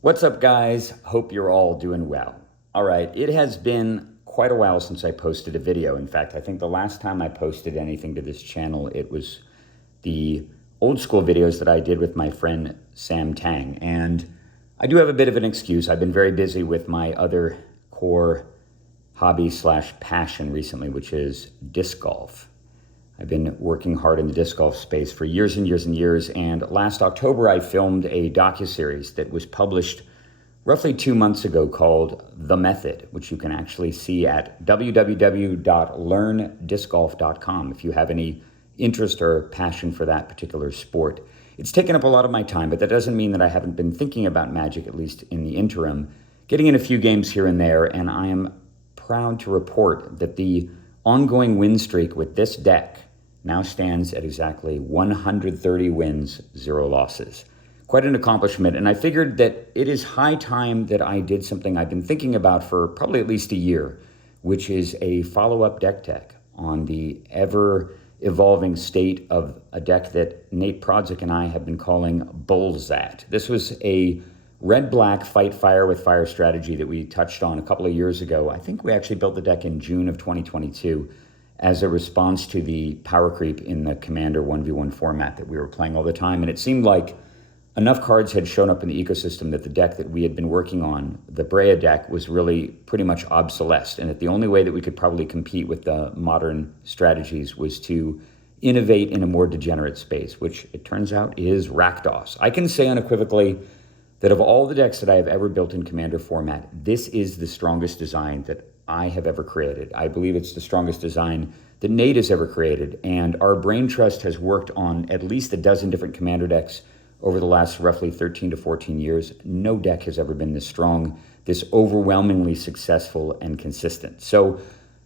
What's up, guys? Hope you're all doing well. All right, it has been quite a while since I posted a video. In fact, I think the last time I posted anything to this channel, it was the old school videos that I did with my friend Sam Tang. And I do have a bit of an excuse. I've been very busy with my other core hobby slash passion recently, which is disc golf. I've been working hard in the disc golf space for years and years and years, and last October I filmed a docuseries that was published roughly 2 months ago called The Method, which you can actually see at www.learndiscgolf.com if you have any interest or passion for that particular sport. It's taken up a lot of my time, but that doesn't mean that I haven't been thinking about Magic, at least in the interim, getting in a few games here and there, and I am proud to report that the ongoing win streak with this deck now stands at exactly 130 wins, 0 losses. Quite an accomplishment, and I figured that it is high time that I did something I've been thinking about for probably at least a year, which is a follow-up deck tech on the ever-evolving state of a deck that Nate Prodzik and I have been calling Bullszat. This was a red-black fight fire with fire strategy that we touched on a couple of years ago. I think we actually built the deck in June of 2022 as a response to the power creep in the Commander 1v1 format that we were playing all the time. And it seemed like enough cards had shown up in the ecosystem that the deck that we had been working on, the Brea deck, was really pretty much obsolesced. And that the only way that we could probably compete with the modern strategies was to innovate in a more degenerate space, which it turns out is Rakdos. I can say unequivocally that of all the decks that I have ever built in Commander format, this is the strongest design that I have ever created. I believe it's the strongest design that Nate has ever created, and our brain trust has worked on at least a dozen different Commander decks over the last roughly 13 to 14 years. No deck has ever been this strong, this overwhelmingly successful and consistent. So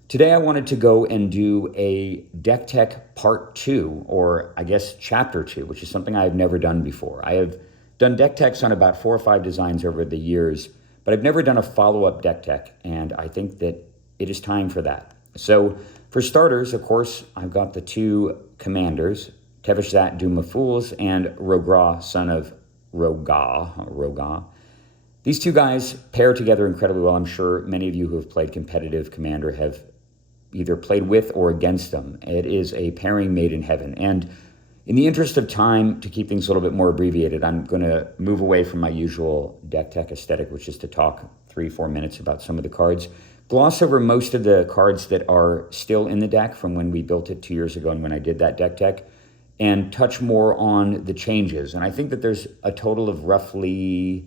today I wanted to go and do a deck tech part 2, or I guess chapter 2, which is something I have never done before. I have done deck techs on about 4 or 5 designs over the years, but I've never done a follow-up deck tech, and I think that it is time for that. So for starters, of course, I've got the 2 commanders, Tevishzat, Doom of Fools, and Rogra, son of Roga. These 2 guys pair together incredibly well. I'm sure many of you who have played competitive Commander have either played with or against them. It is a pairing made in heaven. And in the interest of time, to keep things a little bit more abbreviated, I'm going to move away from my usual deck tech aesthetic, which is to talk 3-4 minutes about some of the cards, gloss over most of the cards that are still in the deck from when we built it 2 years ago and when I did that deck tech, and touch more on the changes. And I think that there's a total of roughly,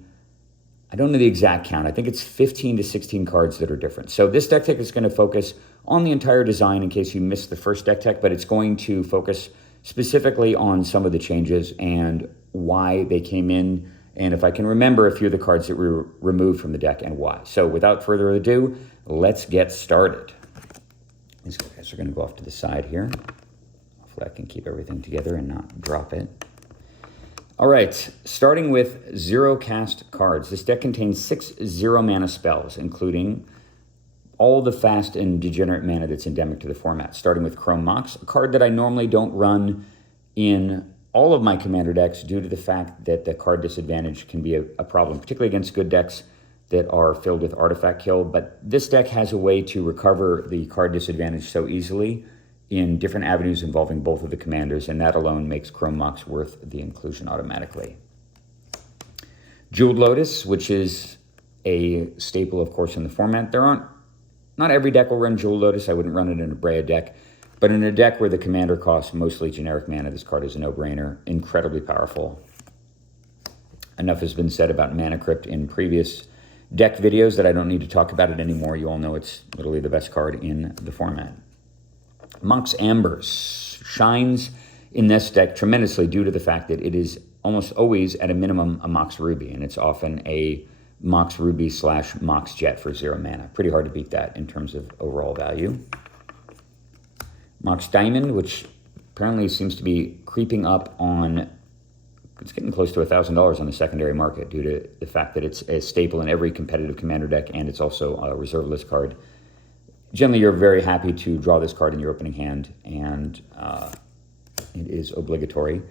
I don't know the exact count, I think it's 15 to 16 cards that are different. So this deck tech is going to focus on the entire design in case you missed the first deck tech, but it's going to focus specifically on some of the changes and why they came in, and if I can remember a few of the cards that were removed from the deck and why. So without further ado, let's get started. These guys are going to go off to the side here. Hopefully I can keep everything together and not drop it. All right, starting with 0 cast cards. This deck contains 6 0-mana spells, including all the fast and degenerate mana that's endemic to the format, starting with Chrome Mox, a card that I normally don't run in all of my Commander decks due to the fact that the card disadvantage can be a problem, particularly against good decks that are filled with artifact kill. But this deck has a way to recover the card disadvantage so easily in different avenues involving both of the commanders, and that alone makes Chrome Mox worth the inclusion automatically. Jeweled Lotus, which is a staple, of course, in the format. Not every deck will run Jewel Lotus. I wouldn't run it in a Brea deck. But in a deck where the commander costs mostly generic mana, this card is a no-brainer. Incredibly powerful. Enough has been said about Mana Crypt in previous deck videos that I don't need to talk about it anymore. You all know it's literally the best card in the format. Mox Ambers shines in this deck tremendously due to the fact that it is almost always, at a minimum, a Mox Ruby, and it's often a Mox Ruby / Mox Jet for 0 mana. Pretty hard to beat that in terms of overall value. Mox Diamond, which apparently seems to be creeping up on, it's getting close to $1,000 on the secondary market due to the fact that it's a staple in every competitive Commander deck, and it's also a reserve list card. Generally, you're very happy to draw this card in your opening hand, and it is obligatory.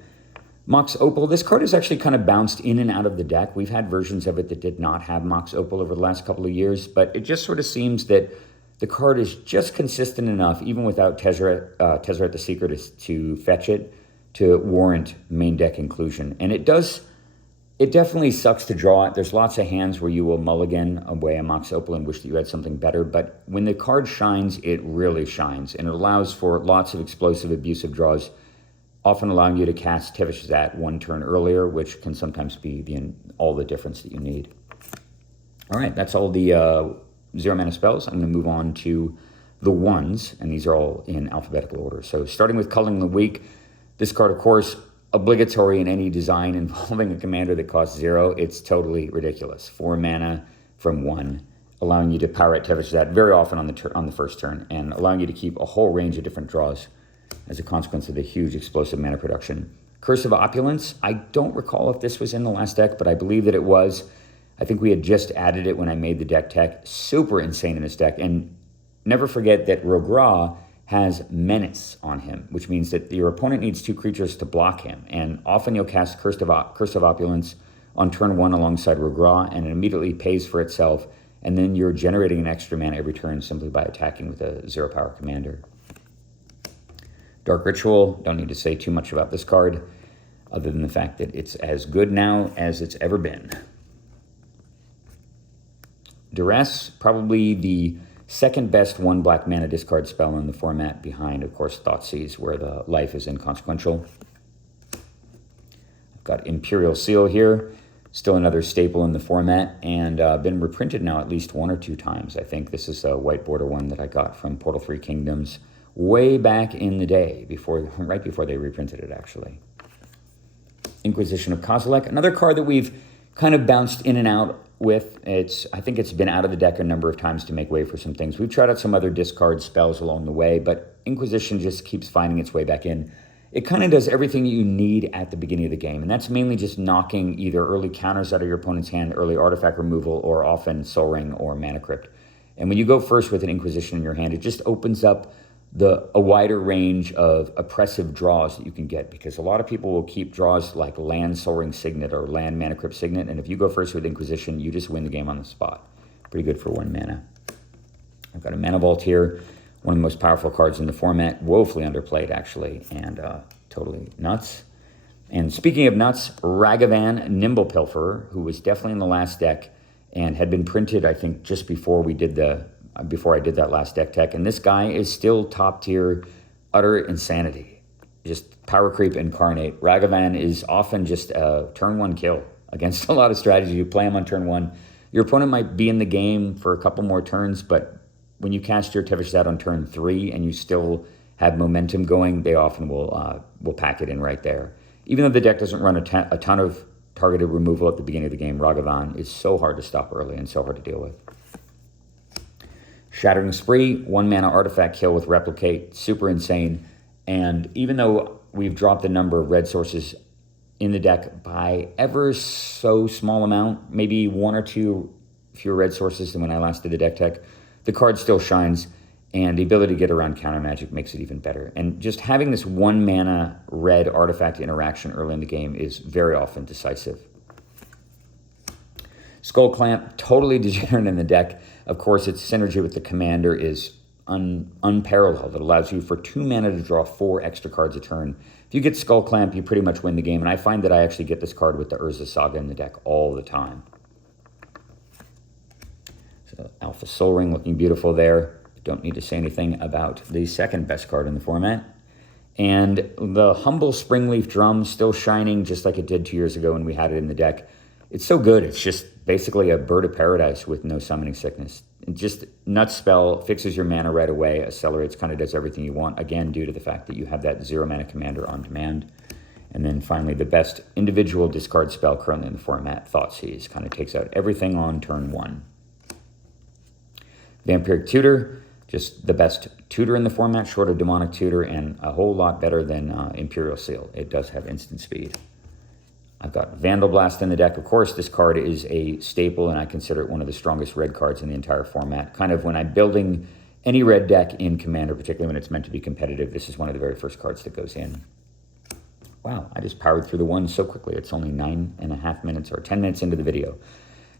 Mox Opal, this card has actually kind of bounced in and out of the deck. We've had versions of it that did not have Mox Opal over the last couple of years, but it just sort of seems that the card is just consistent enough, even without Tezzeret the Seeker to fetch it, to warrant main deck inclusion. And it definitely sucks to draw it. There's lots of hands where you will mulligan away a Mox Opal and wish that you had something better, but when the card shines, it really shines, and it allows for lots of explosive, abusive draws, often allowing you to cast Tevesh Zat one turn earlier, which can sometimes be all the difference that you need. All right, that's all the 0 mana spells. I'm going to move on to the ones, and these are all in alphabetical order. So starting with Culling the Weak, this card, of course, obligatory in any design involving a commander that costs 0. It's totally ridiculous. 4 mana from 1, allowing you to power at Tevesh Zat very often on the first turn, and allowing you to keep a whole range of different draws as a consequence of the huge explosive mana production. Curse of Opulence, I don't recall if this was in the last deck, but I believe that it was. I think we had just added it when I made the deck tech. Super insane in this deck. And never forget that Rogra has Menace on him, which means that your opponent needs 2 creatures to block him. And often you'll cast Curse of Opulence on turn 1 alongside Rogra, and it immediately pays for itself. And then you're generating an extra mana every turn simply by attacking with a 0-power commander. Dark Ritual, don't need to say too much about this card, other than the fact that it's as good now as it's ever been. Duress, probably the second best 1 black mana discard spell in the format, behind, of course, Thoughtseize, where the life is inconsequential. I've got Imperial Seal here, still another staple in the format, and been reprinted now at least 1 or 2 times. I think this is a white border one that I got from Portal 3 Kingdoms way back in the day, right before they reprinted it, actually. Inquisition of Kozilek, another card that we've kind of bounced in and out with. I think it's been out of the deck a number of times to make way for some things. We've tried out some other discard spells along the way, but Inquisition just keeps finding its way back in. It kind of does everything you need at the beginning of the game, and that's mainly just knocking either early counters out of your opponent's hand, early artifact removal, or often Soul Ring or Mana Crypt. And when you go first with an Inquisition in your hand, it just opens up a wider range of oppressive draws that you can get, because a lot of people will keep draws like land Soul Ring Signet or land Mana Crypt Signet, and if you go first with Inquisition, you just win the game on the spot. Pretty good for 1 mana. I've got a Mana Vault here, one of the most powerful cards in the format, woefully underplayed actually, and totally nuts. And speaking of nuts, Ragavan Nimble Pilferer, who was definitely in the last deck and had been printed, I think, just before I did that last deck tech, and this guy is still top tier, utter insanity. Just power creep incarnate. Ragavan is often just a turn 1 kill against a lot of strategies. You play him on turn 1. Your opponent might be in the game for a couple more turns, but when you cast your Tevesh Zat on turn 3 and you still have momentum going, they often will pack it in right there. Even though the deck doesn't run a ton of targeted removal at the beginning of the game, Ragavan is so hard to stop early and so hard to deal with. Shattering Spree, 1 mana artifact kill with Replicate, super insane. And even though we've dropped the number of red sources in the deck by ever so small amount, maybe 1 or 2 fewer red sources than when I last did the deck tech, the card still shines, and the ability to get around counter magic makes it even better. And just having this 1 mana red artifact interaction early in the game is very often decisive. Skull Clamp, totally degenerate in the deck. Of course, its synergy with the commander is unparalleled. It allows you for 2 mana to draw 4 extra cards a turn. If you get Skull Clamp, you pretty much win the game, and I find that I actually get this card with the Urza Saga in the deck all the time. So Alpha Soul Ring looking beautiful there. Don't need to say anything about the second best card in the format. And the Humble Springleaf Drum, still shining just like it did 2 years ago when we had it in the deck. It's so good. It's just basically a Bird of Paradise with no summoning sickness. It just nuts spell, fixes your mana right away, accelerates, kind of does everything you want, again, due to the fact that you have that 0 mana commander on demand. And then finally, the best individual discard spell currently in the format, Thoughtseize, kind of takes out everything on turn 1. Vampiric Tutor, just the best tutor in the format, short of Demonic Tutor, and a whole lot better than Imperial Seal. It does have instant speed. I've got Vandal Blast in the deck. Of course, this card is a staple, and I consider it one of the strongest red cards in the entire format. Kind of when I'm building any red deck in Commander, particularly when it's meant to be competitive, this is one of the very first cards that goes in. Wow, I just powered through the ones so quickly. It's only 9.5 minutes or 10 minutes into the video.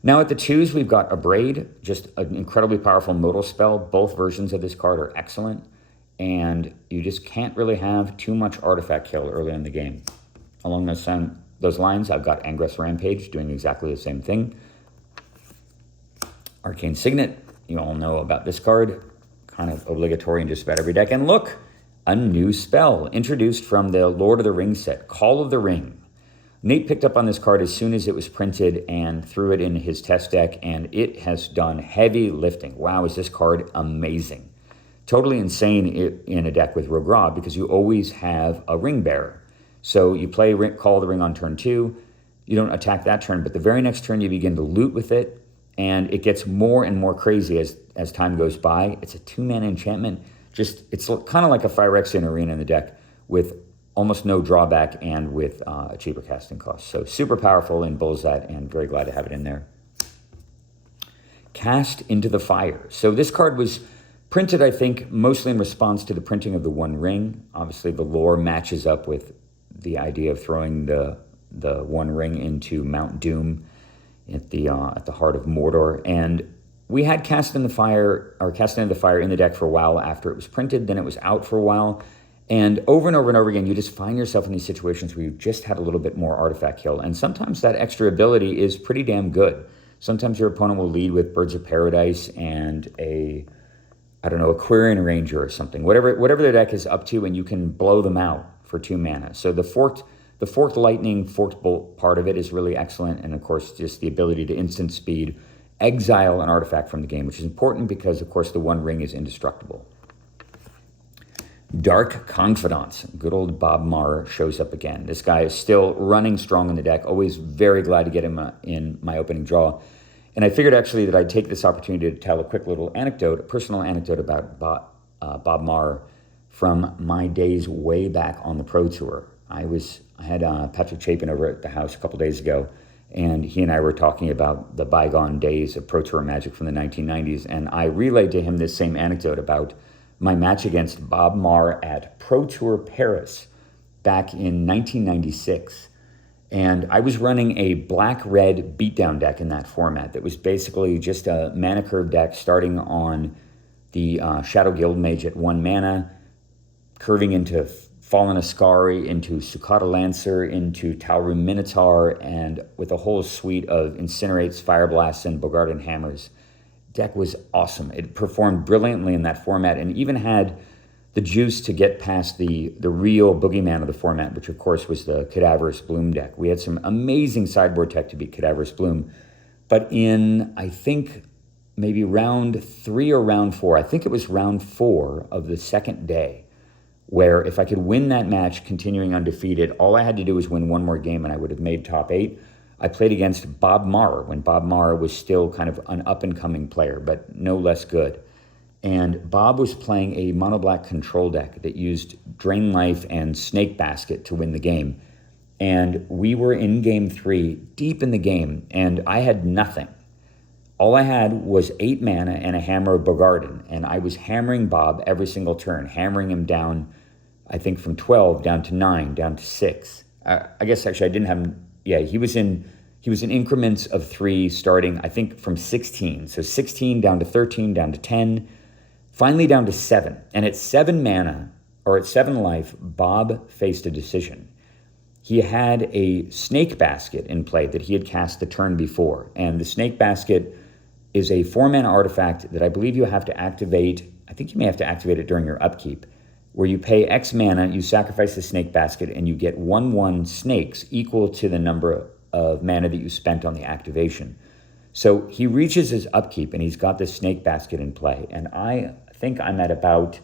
Now at the twos, we've got Abrade, just an incredibly powerful modal spell. Both versions of this card are excellent, and you just can't really have too much artifact kill early in the game. Along those lines, I've got Angress Rampage doing exactly the same thing. Arcane Signet, you all know about this card, kind of obligatory in just about every deck. And look, a new spell introduced from the Lord of the Rings set, Call of the Ring. Nate picked up on this card as soon as it was printed and threw it in his test deck, and it has done heavy lifting. Wow, is this card amazing. Totally insane in a deck with Rogue Ra because you always have a ring bearer. So you play Call of the Ring on turn 2, you don't attack that turn, but the very next turn you begin to loot with it, and it gets more and more crazy as time goes by. It's a 2-mana enchantment. It's kind of like a Phyrexian Arena in the deck with almost no drawback and with a cheaper casting cost. So super powerful in Bullszat, and very glad to have it in there. Cast into the Fire. So this card was printed, I think, mostly in response to the printing of the One Ring. Obviously, the lore matches up with the idea of throwing the One Ring into Mount Doom at the heart of Mordor. And we had Cast into the Fire in the deck for a while after it was printed. Then it was out for a while. And over and over and over again, you just find yourself in these situations where you just had a little bit more artifact kill. And sometimes that extra ability is pretty damn good. Sometimes your opponent will lead with Birds of Paradise and Aquarian Ranger or something. Whatever their deck is up to, and you can blow them out for 2 mana. So the forked lightning, forked bolt part of it is really excellent. And of course, just the ability to instant speed, exile an artifact from the game, which is important because, of course, the One Ring is indestructible. Dark Confidant. Good old Bob Marr shows up again. This guy is still running strong in the deck. Always very glad to get him in my opening draw. And I figured actually that I'd take this opportunity to tell a quick little anecdote, a personal anecdote about Bob Marr from my days way back on the Pro Tour. I had Patrick Chapin over at the house a couple days ago, and he and I were talking about the bygone days of Pro Tour Magic from the 1990s, and I relayed to him this same anecdote about my match against Bob Marr at Pro Tour Paris back in 1996. And I was running a black-red beatdown deck in that format that was basically just a mana curve deck starting on the Shadow Guild Mage at 1 mana, curving into Fallen Ascari, into Sukkata Lancer, into Tal'Rum Minotaur, and with a whole suite of Incinerates, Fire Blasts, and Bogardan Hammers. Deck was awesome. It performed brilliantly in that format and even had the juice to get past the real boogeyman of the format, which of course was the Cadaverous Bloom deck. We had some amazing sideboard tech to beat Cadaverous Bloom, but in, I think, maybe round 3 or round 4, I think it was round 4 of the second day, where if I could win that match continuing undefeated, all I had to do was win one more game and I would have made top 8. I played against Bob Marr when Bob Marr was still kind of an up-and-coming player, but no less good. And Bob was playing a mono-black control deck that used Drain Life and Snake Basket to win the game. And we were in game 3, deep in the game, and I had nothing. All I had was 8 mana and a Hammer of Bogardan, and I was hammering Bob every single turn, hammering him down, I think from 12 down to 9, down to 6. I guess actually I didn't have him. Yeah, he was in increments of 3 starting, I think, from 16. So 16 down to 13, down to 10, finally down to 7. And at 7 mana, or at 7 life, Bob faced a decision. He had a Snake Basket in play that he had cast the turn before. And the Snake Basket is a 4-mana artifact that I believe you have to activate. I think you may have to activate it during your upkeep, where you pay X mana, you sacrifice the Snake Basket, and you get 1/1 snakes equal to the number of mana that you spent on the activation. So he reaches his upkeep, and he's got this Snake Basket in play. And I think I'm at about,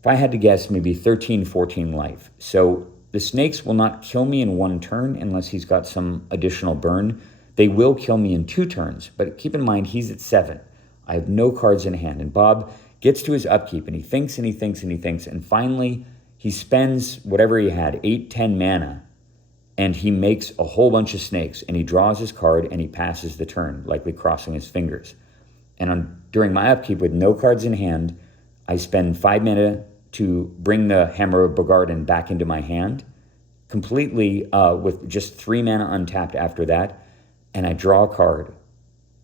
if I had to guess, maybe 13, 14 life. So the snakes will not kill me in 1 turn unless he's got some additional burn. They will kill me in 2 turns, but keep in mind, he's at 7. I have no cards in hand, and Bob gets to his upkeep, and he thinks, and he thinks, and he thinks, and finally he spends whatever he had, 8, 10 mana, and he makes a whole bunch of snakes, and he draws his card, and he passes the turn, likely crossing his fingers. And during my upkeep with no cards in hand, I spend 5 mana to bring the Hammer of Bogardan back into my hand. completely with just 3 mana untapped after that, and I draw a card,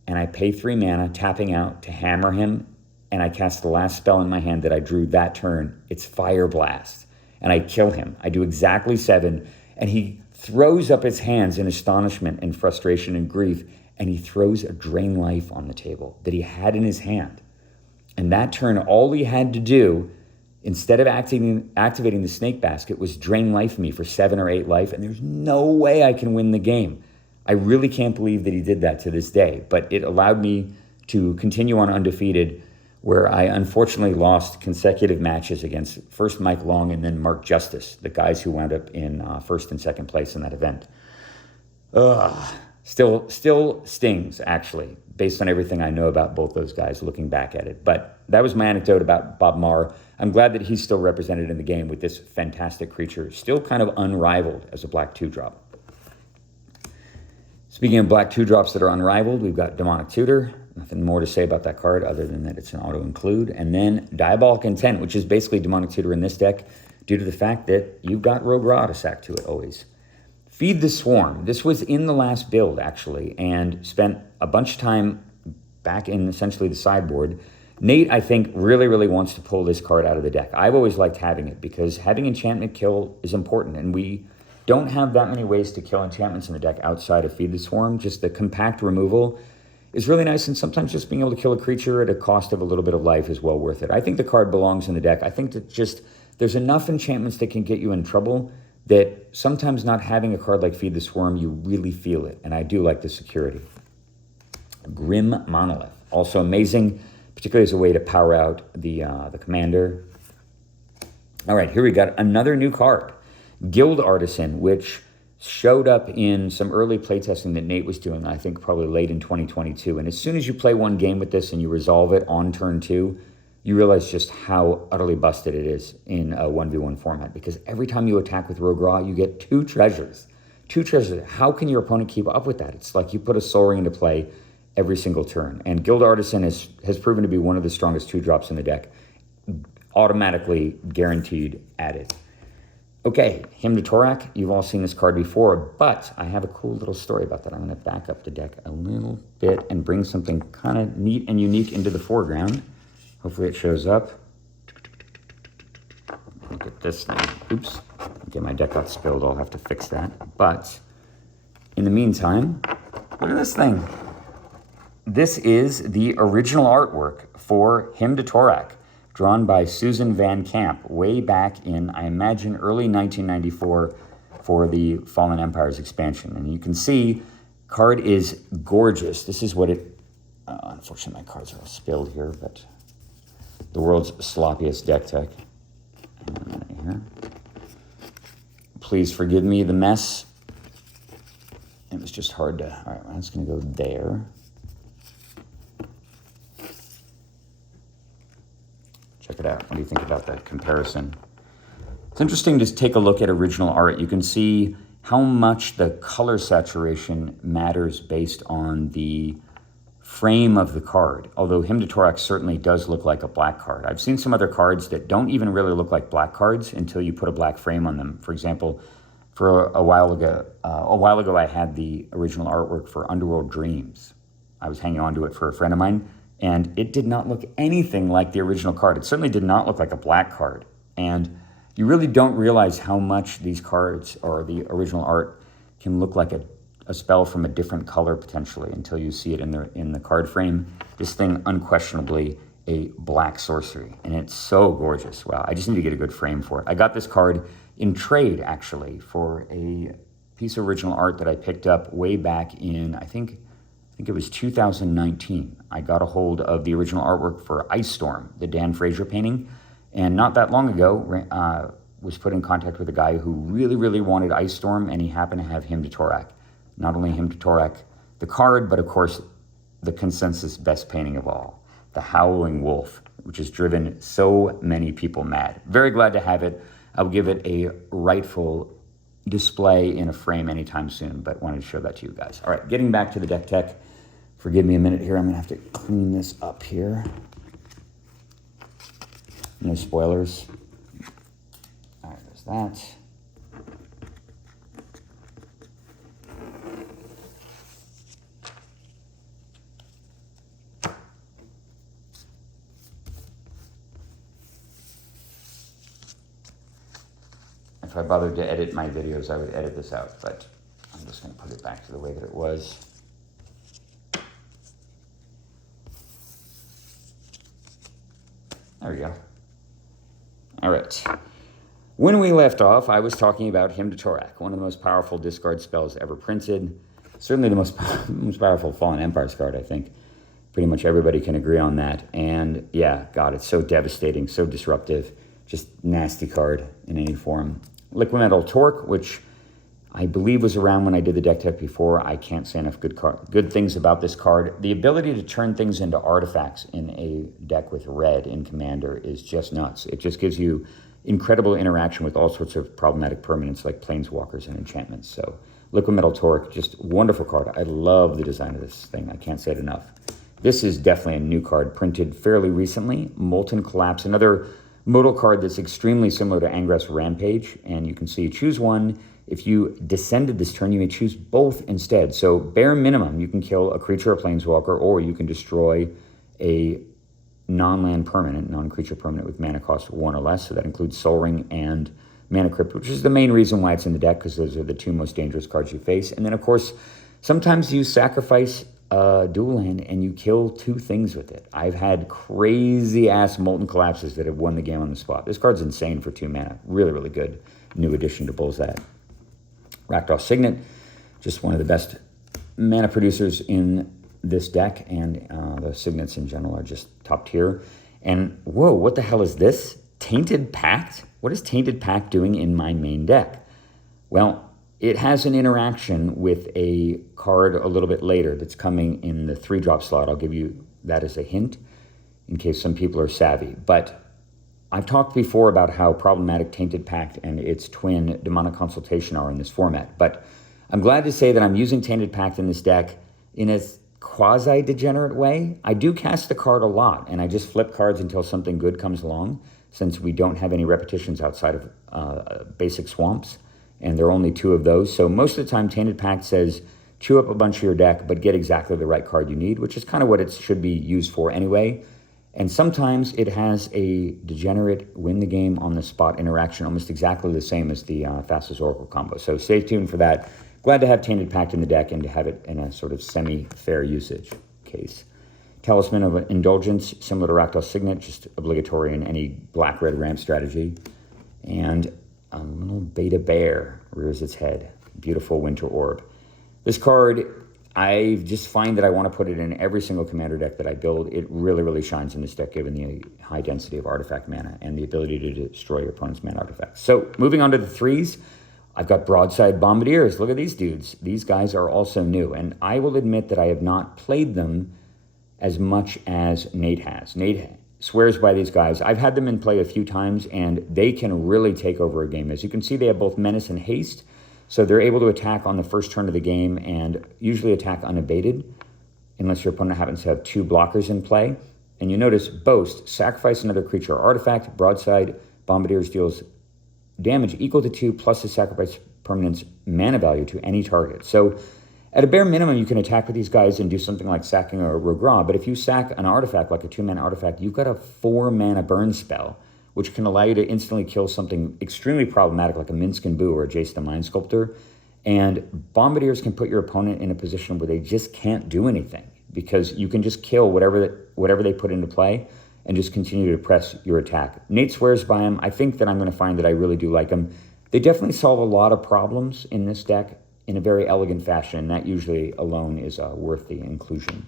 and I pay 3 mana, tapping out to hammer him, and I cast the last spell in my hand that I drew that turn. It's Fire Blast, and I kill him. I do exactly 7, and he throws up his hands in astonishment and frustration and grief, and he throws a Drain Life on the table that he had in his hand. And that turn, all he had to do, instead of activating the Snake Basket, was Drain Life me for 7 or 8 life, and there's no way I can win the game. I really can't believe that he did that to this day, but it allowed me to continue on undefeated, where I unfortunately lost consecutive matches against first Mike Long and then Mark Justice, the guys who wound up in first and second place in that event. Still stings, actually, based on everything I know about both those guys looking back at it. But that was my anecdote about Bob Marr. I'm glad that he's still represented in the game with this fantastic creature, still kind of unrivaled as a black 2-drop. Speaking of black 2-drops that are unrivaled, we've got Demonic Tutor. Nothing more to say about that card other than that it's an auto-include. And then Diabolic Intent, which is basically Demonic Tutor in this deck due to the fact that you've got Rogue Ra to sack to it always. Feed the Swarm. This was in the last build, actually, and spent a bunch of time back in essentially the sideboard. Nate, I think, really wants to pull this card out of the deck. I've always liked having it because having enchantment kill is important, and we don't have that many ways to kill enchantments in the deck outside of Feed the Swarm. Just the compact removal is really nice, and sometimes just being able to kill a creature at a cost of a little bit of life is well worth it. I think the card belongs in the deck. I think that just there's enough enchantments that can get you in trouble that sometimes not having a card like Feed the Swarm, you really feel it, and I do like the security. Grim Monolith, also amazing, particularly as a way to power out the commander. All right, here we got another new card, Guild Artisan, which showed up in some early playtesting that Nate was doing, I think probably late in 2022. And as soon as you play one game with this and you resolve it on turn 2, you realize just how utterly busted it is in a 1v1 format. Because every time you attack with Rogue Ra, you get 2 treasures. 2 treasures. How can your opponent keep up with that? It's like you put a Soul Ring into play every single turn. And Guild Artisan has proven to be one of the strongest 2-drops in the deck. Automatically guaranteed added. Okay, Hymn to Torak, you've all seen this card before, but I have a cool little story about that. I'm going to back up the deck a little bit and bring something kind of neat and unique into the foreground. Hopefully it shows up. Look at this thing. Oops. Okay, my deck got spilled. I'll have to fix that. But in the meantime, look at this thing. This is the original artwork for Hymn to Torak, drawn by Susan Van Camp way back in, I imagine, early 1994 for the Fallen Empires expansion. And you can see, card is gorgeous. This is what it, unfortunately my cards are all spilled here, but the world's sloppiest deck tech. Here. Please forgive me the mess. It was just hard to, all right, well, it's gonna go there. Check it out. What do you think about that comparison? It's interesting to take a look at original art. You can see how much the color saturation matters based on the frame of the card. Although Hymn to Torak certainly does look like a black card. I've seen some other cards that don't even really look like black cards until you put a black frame on them. For example, for a while ago I had the original artwork for Underworld Dreams. I was hanging on to it for a friend of mine, and it did not look anything like the original card. It certainly did not look like a black card. And you really don't realize how much these cards or the original art can look like a spell from a different color potentially until you see it in the card frame. This thing unquestionably a black sorcery, and it's so gorgeous. Wow, I just need to get a good frame for it. I got this card in trade actually for a piece of original art that I picked up way back in, I think it was 2019. I got a hold of the original artwork for Ice Storm, the Dan Fraser painting, and not that long ago was put in contact with a guy who really wanted Ice Storm, and he happened to have Hymn to Torak. Not only Hymn to Torak, the card, but of course the consensus best painting of all, the Howling Wolf, which has driven so many people mad. Very glad to have it. I'll give it a rightful display in a frame anytime soon, but wanted to show that to you guys. All right, getting back to the deck tech. Forgive me a minute here. I'm going to have to clean this up here. No spoilers. All right, there's that. if I bothered to edit my videos, I would edit this out, but I'm just going to put it back to the way that it was. There we go. All right. When we left off, I was talking about Hymn to Torak, one of the most powerful discard spells ever printed. Certainly the most powerful Fallen Empires card, I think. Pretty much everybody can agree on that. And yeah, God, it's so devastating, so disruptive. Just nasty card in any form. Liquid Metal Torque, which I believe was around when I did the deck tech before. I can't say enough good things about this card. The ability to turn things into artifacts in a deck with red in Commander is just nuts. It just gives you incredible interaction with all sorts of problematic permanents like Planeswalkers and enchantments. So Liquid Metal Torque, just wonderful card. I love the design of this thing. I can't say it enough. This is definitely a new card printed fairly recently. Molten Collapse, another modal card that's extremely similar to Angrath's Rampage. And you can see choose one. If you descended this turn, you may choose both instead. So bare minimum, you can kill a creature or planeswalker, or you can destroy a non-land permanent, non-creature permanent with mana cost 1 or less. So that includes Sol Ring and Mana Crypt, which is the main reason why it's in the deck, because those are the two most dangerous cards you face. And then, of course, sometimes you sacrifice a dual land and you kill 2 things with it. I've had crazy-ass Molten Collapses that have won the game on the spot. This card's insane for 2 mana. Really, really good new addition to Bullszat. Rakdos Signet, just one of the best mana producers in this deck, and the Signets in general are just top tier. And whoa, what the hell is this? Tainted Pact? What is Tainted Pact doing in my main deck? Well, it has an interaction with a card a little bit later that's coming in the 3-drop slot. I'll give you that as a hint in case some people are savvy. But I've talked before about how problematic Tainted Pact and its twin Demonic Consultation are in this format. But I'm glad to say that I'm using Tainted Pact in this deck in a quasi-degenerate way. I do cast the card a lot, and I just flip cards until something good comes along, since we don't have any repetitions outside of basic swamps, and there are only 2 of those. So most of the time, Tainted Pact says, chew up a bunch of your deck, but get exactly the right card you need, which is kind of what it should be used for anyway. And sometimes it has a degenerate win the game on the spot interaction, almost exactly the same as the Fastest Oracle combo. So stay tuned for that. Glad to have Tainted Pact in the deck and to have it in a sort of semi-fair usage case. Talisman of Indulgence, similar to Rakdos Signet, just obligatory in any black-red ramp strategy. And a little Beta Bear rears its head. Beautiful Winter Orb. This card, I just find that I want to put it in every single Commander deck that I build. It really, really shines in this deck, given the high density of artifact mana and the ability to destroy your opponent's mana artifacts. So, moving on to the 3s, I've got Broadside Bombardiers. Look at these dudes. These guys are also new, and I will admit that I have not played them as much as Nate has. Nate swears by these guys. I've had them in play a few times, and they can really take over a game. As you can see, they have both Menace and Haste, so they're able to attack on the first turn of the game and usually attack unabated, unless your opponent happens to have 2 blockers in play. And you notice Boast, sacrifice another creature or artifact. Broadside Bombardiers deals damage equal to 2 plus the sacrifice permanent's mana value to any target. So at a bare minimum, you can attack with these guys and do something like sacking or Rogra, but if you sack an artifact, like a 2-mana artifact, you've got a 4-mana burn spell, which can allow you to instantly kill something extremely problematic like a Minsc and Boo or a Jace the Mind Sculptor. And Bombardiers can put your opponent in a position where they just can't do anything, because you can just kill whatever they put into play and just continue to press your attack. Nate swears by them. I think that I'm going to find that I really do like them. They definitely solve a lot of problems in this deck in a very elegant fashion, and that usually alone is worth the inclusion.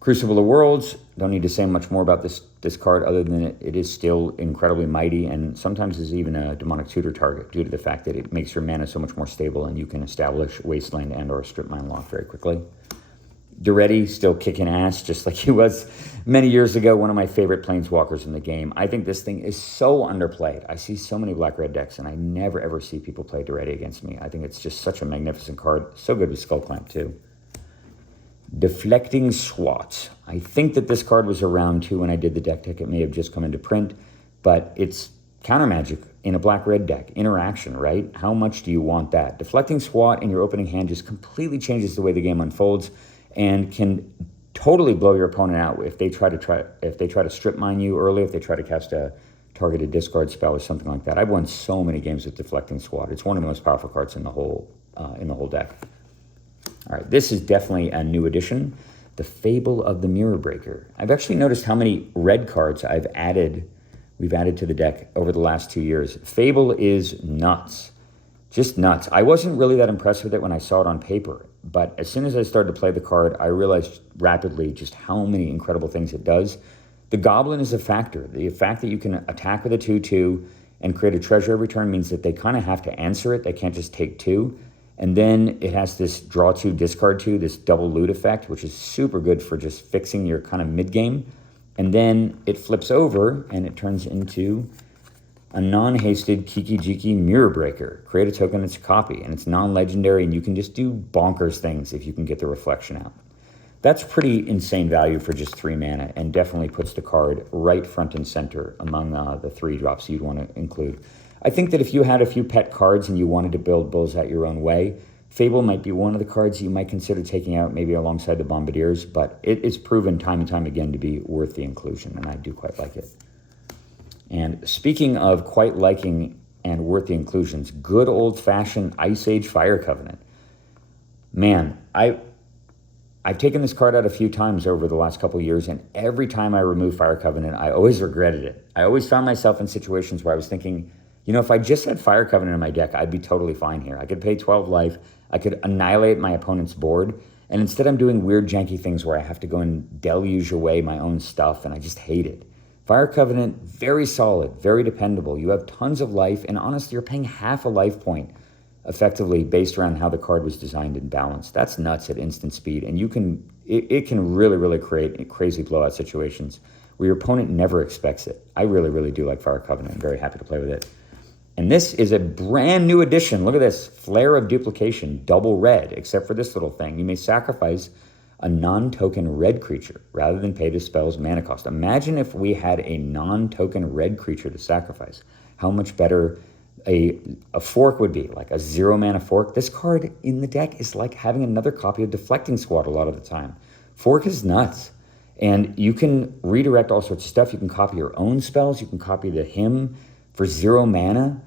Crucible of Worlds, don't need to say much more about this card other than it is still incredibly mighty, and sometimes is even a demonic tutor target due to the fact that it makes your mana so much more stable and you can establish Wasteland and or Strip Mine Lock very quickly. Duretti, still kicking ass, just like he was many years ago, one of my favorite planeswalkers in the game. I think this thing is so underplayed. I see so many black-red decks, and I never, ever see people play Duretti against me. I think it's just such a magnificent card. So good with Skullclamp, too. Deflecting Swat. I think that this card was around, too, when I did the deck tech. It may have just come into print, but it's counter magic in a black-red deck. Interaction, right? How much do you want that? Deflecting Swat in your opening hand just completely changes the way the game unfolds, and can totally blow your opponent out if they try to strip mine you early, if they try to cast a targeted discard spell or something like that. I've won so many games with Deflecting Squad. It's one of the most powerful cards in the whole deck. All right, this is definitely a new addition, the Fable of the Mirror Breaker. I've actually noticed how many red cards we've added to the deck over the last 2 years. Fable is nuts, just nuts. I wasn't really that impressed with it when I saw it on paper, but as soon as I started to play the card, I realized rapidly just how many incredible things it does. The Goblin is a factor. The fact that you can attack with a 2/2 and create a treasure every turn means that they kind of have to answer it. They can't just take 2. And then it has this draw 2, discard 2, this double loot effect, which is super good for just fixing your kind of mid-game. And then it flips over and it turns into a non-hasted Kiki-Jiki Mirror Breaker. Create a token, it's a copy, and it's non-legendary, and you can just do bonkers things if you can get the reflection out. That's pretty insane value for just 3 mana, and definitely puts the card right front and center among the 3 drops you'd want to include. I think that if you had a few pet cards and you wanted to build Bullszat your own way, Fable might be one of the cards you might consider taking out, maybe alongside the Bombardiers, but it's proven time and time again to be worth the inclusion, and I do quite like it. And speaking of quite liking and worth the inclusions, good old-fashioned Ice Age Fire Covenant. Man, I've taken this card out a few times over the last couple of years, and every time I remove Fire Covenant, I always regretted it. I always found myself in situations where I was thinking, you know, if I just had Fire Covenant in my deck, I'd be totally fine here. I could pay 12 life, I could annihilate my opponent's board, and instead I'm doing weird janky things where I have to go and deluge away my own stuff, and I just hate it. Fire Covenant, very solid, very dependable. You have tons of life, and honestly, you're paying half a life point effectively based around how the card was designed and balanced. That's nuts at instant speed, and it can really, really create crazy blowout situations where your opponent never expects it. I really, really do like Fire Covenant. I'm very happy to play with it. And this is a brand new addition. Look at this, Flare of Duplication, double red, except for this little thing. You may sacrifice a non-token red creature rather than pay the spell's mana cost. Imagine if we had a non-token red creature to sacrifice. How much better a fork would be, like a 0 mana fork. This card in the deck is like having another copy of Deflecting Squad a lot of the time. Fork is nuts. And you can redirect all sorts of stuff. You can copy your own spells. You can copy the Hymn for 0 mana.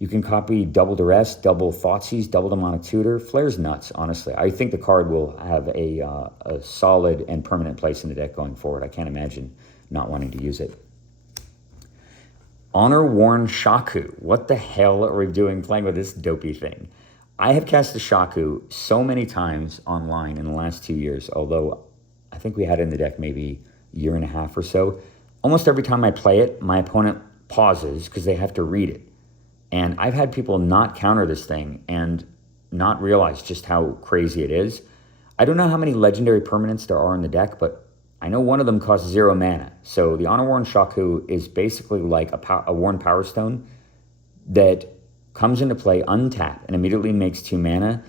You can copy Double Duress, double Thoughtseize, double Demonic Tutor. Flare's nuts, honestly. I think the card will have a solid and permanent place in the deck going forward. I can't imagine not wanting to use it. Honor-Worn Shaku. What the hell are we doing playing with this dopey thing? I have cast the Shaku so many times online in the last 2 years, although I think we had it in the deck maybe a year and a half or so. Almost every time I play it, my opponent pauses because they have to read it. And I've had people not counter this thing and not realize just how crazy it is. I don't know how many legendary permanents there are in the deck, but I know one of them costs 0 mana. So the Honor-Worn Shaku is basically like a Worn Power Stone that comes into play untap and immediately makes 2 mana.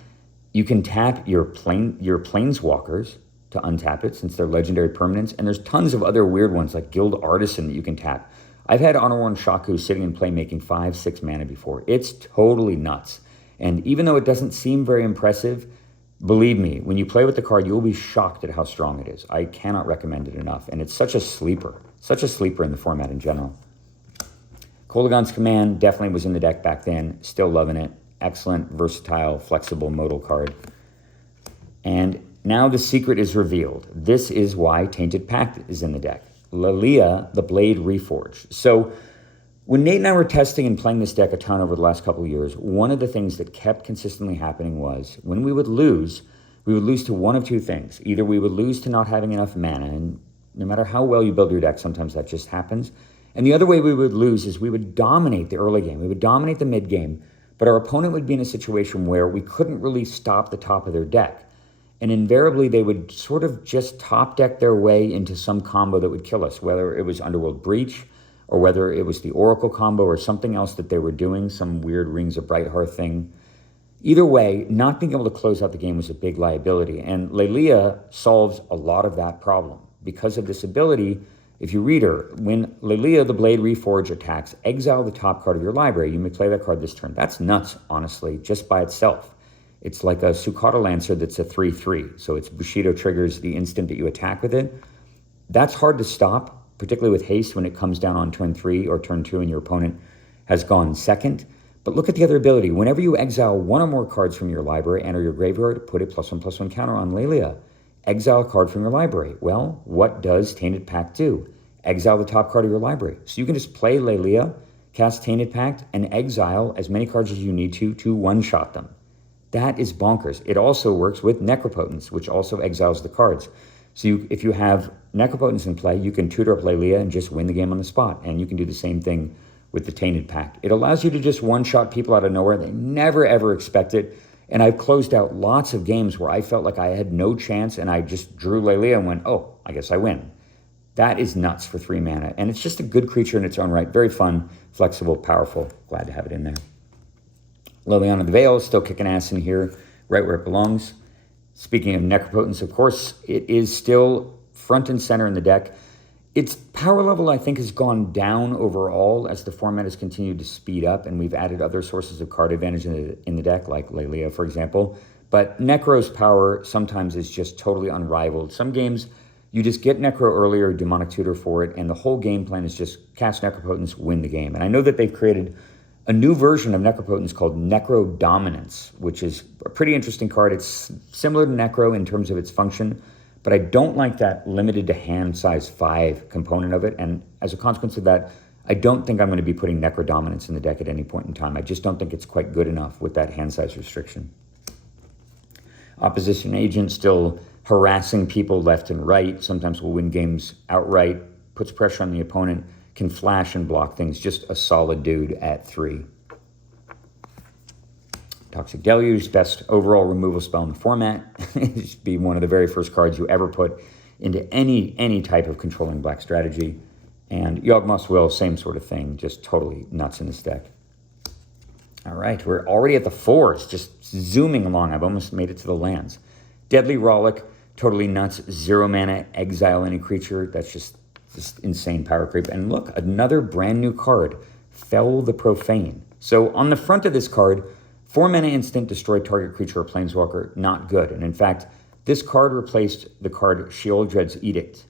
You can tap your Planeswalkers to untap it since they're legendary permanents. And there's tons of other weird ones like Guild Artisan that you can tap. I've had Honor-Worn Shaku sitting in play making 5-6 mana before. It's totally nuts. And even though it doesn't seem very impressive, believe me, when you play with the card, you'll be shocked at how strong it is. I cannot recommend it enough. And it's such a sleeper in the format in general. Kolaghan's Command definitely was in the deck back then. Still loving it. Excellent, versatile, flexible modal card. And now the secret is revealed. This is why Tainted Pact is in the deck. Lilia, the Blade Reforged. So when Nate and I were testing and playing this deck a ton over the last couple of years, one of the things that kept consistently happening was when we would lose to one of two things. Either we would lose to not having enough mana, and no matter how well you build your deck, sometimes that just happens. And the other way we would lose is we would dominate the early game. We would dominate the mid game, but our opponent would be in a situation where we couldn't really stop the top of their deck. And invariably, they would sort of just top deck their way into some combo that would kill us, whether it was Underworld Breach or whether it was the Oracle combo or something else that they were doing, some weird Rings of Brighthearth thing. Either way, not being able to close out the game was a big liability. And Lilia solves a lot of that problem. Because of this ability, if you read her, when Lilia the Blade Reforged attacks, exile the top card of your library. You may play that card this turn. That's nuts, honestly, just by itself. It's like a Sukata Lancer that's a 3/3. So it's Bushido triggers the instant that you attack with it. That's hard to stop, particularly with haste when it comes down on turn 3 or turn 2 and your opponent has gone second. But look at the other ability. Whenever you exile one or more cards from your library and or your graveyard, put a +1/+1 counter on Lelia. Exile a card from your library. Well, what does Tainted Pact do? Exile the top card of your library. So you can just play Lelia, cast Tainted Pact, and exile as many cards as you need to one-shot them. That is bonkers. It also works with Necropotence, which also exiles the cards. So if you have Necropotence in play, you can tutor up Lelia and just win the game on the spot. And you can do the same thing with the Tainted Pact. It allows you to just one-shot people out of nowhere. They never, ever expect it. And I've closed out lots of games where I felt like I had no chance and I just drew Lelia and went, oh, I guess I win. That is nuts for 3 mana. And it's just a good creature in its own right. Very fun, flexible, powerful. Glad to have it in there. Liliana the Veil is still kicking ass in here, right where it belongs. Speaking of Necropotence, of course, it is still front and center in the deck. Its power level, I think, has gone down overall as the format has continued to speed up, and we've added other sources of card advantage in the deck, like Lelia, for example. But Necro's power sometimes is just totally unrivaled. Some games, you just get Necro earlier, Demonic Tutor for it, and the whole game plan is just cast Necropotence, win the game. And I know that they've created a new version of Necropotence called Necro Dominance, which is a pretty interesting card. It's similar to Necro in terms of its function, but I don't like that limited to hand size 5 component of it. And as a consequence of that, I don't think I'm going to be putting Necro Dominance in the deck at any point in time. I just don't think it's quite good enough with that hand size restriction. Opposition Agent still harassing people left and right. Sometimes will win games outright, puts pressure on the opponent, can flash and block things. Just a solid dude at 3. Toxic Deluge, best overall removal spell in the format. It should be one of the very first cards you ever put into any type of controlling black strategy. And Yawgmoth's Will, same sort of thing, just totally nuts in this deck. All right, we're already at the 4s, just zooming along. I've almost made it to the lands. Deadly Rollick, totally nuts, 0 mana, exile any creature. That's just insane power creep. And look, another brand new card, Fell the Profane. So on the front of this card, 4 mana instant, destroy target creature or planeswalker, not good. And in fact, this card replaced the card Sheoldred's Edict.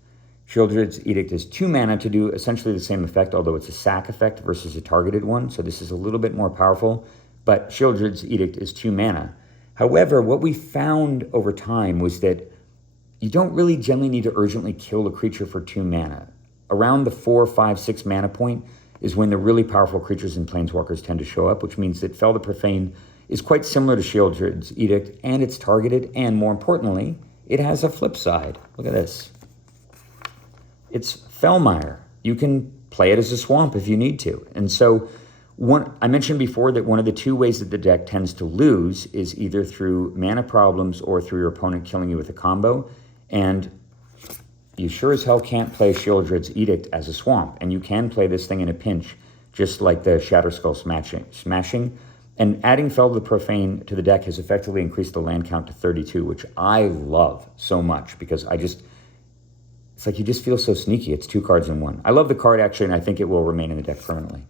Sheoldred's Edict is 2 mana to do essentially the same effect, although it's a sack effect versus a targeted one. So this is a little bit more powerful, but Sheoldred's Edict is 2 mana. However, what we found over time was that you don't really generally need to urgently kill a creature for 2 mana. Around the 4, 5, 6 mana point is when the really powerful creatures and planeswalkers tend to show up, which means that Fell the Profane is quite similar to Sheoldred's Edict, and it's targeted, and more importantly, it has a flip side. Look at this. It's Fellmire. You can play it as a swamp if you need to. And so I mentioned before that one of the 2 ways that the deck tends to lose is either through mana problems or through your opponent killing you with a combo. And you sure as hell can't play Sheoldred's Edict as a swamp. And you can play this thing in a pinch, just like the Shatterskull smashing. And adding Fell the Profane to the deck has effectively increased the land count to 32, which I love so much because it's like you just feel so sneaky. It's 2 cards in 1. I love the card, actually, and I think it will remain in the deck permanently.